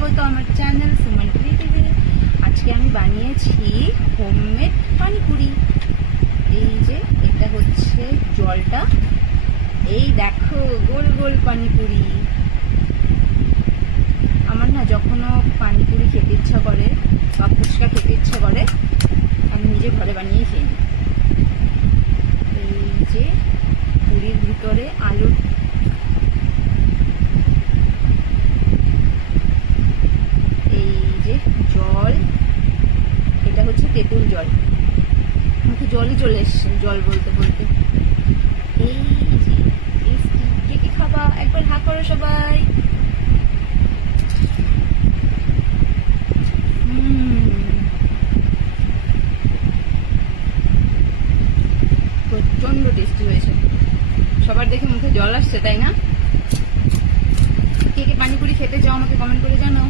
স্বাগত আমার channel Suman TV. আজকে আমি বানিয়েছি হোমমেড পানিপুরি। এই যে এটা হচ্ছে জলটা, এই দেখো গোল গোল পানিপুরি। আমার না যখনও পানিপুরি খেতে ইচ্ছা করে বা ফুচকা খেতে ইচ্ছা করে আমি নিজে ঘরে বানিয়েই খেয়ে নিই। এই যে পুরির ভিতরে আলু, এই যে জল, এটা হচ্ছে তেঁতুল জল। মুখে জলই চলে এসছে জল বলতে বলতে। এই যে কে কে খাবা একবার হা করো সবাই। প্রচন্ড টেস্টি হয়েছে, সবার দেখে মুখে জল আসছে তাই না? কে কে পানিপুরি খেতে চাও আমাকে কমেন্ট করে জানাও।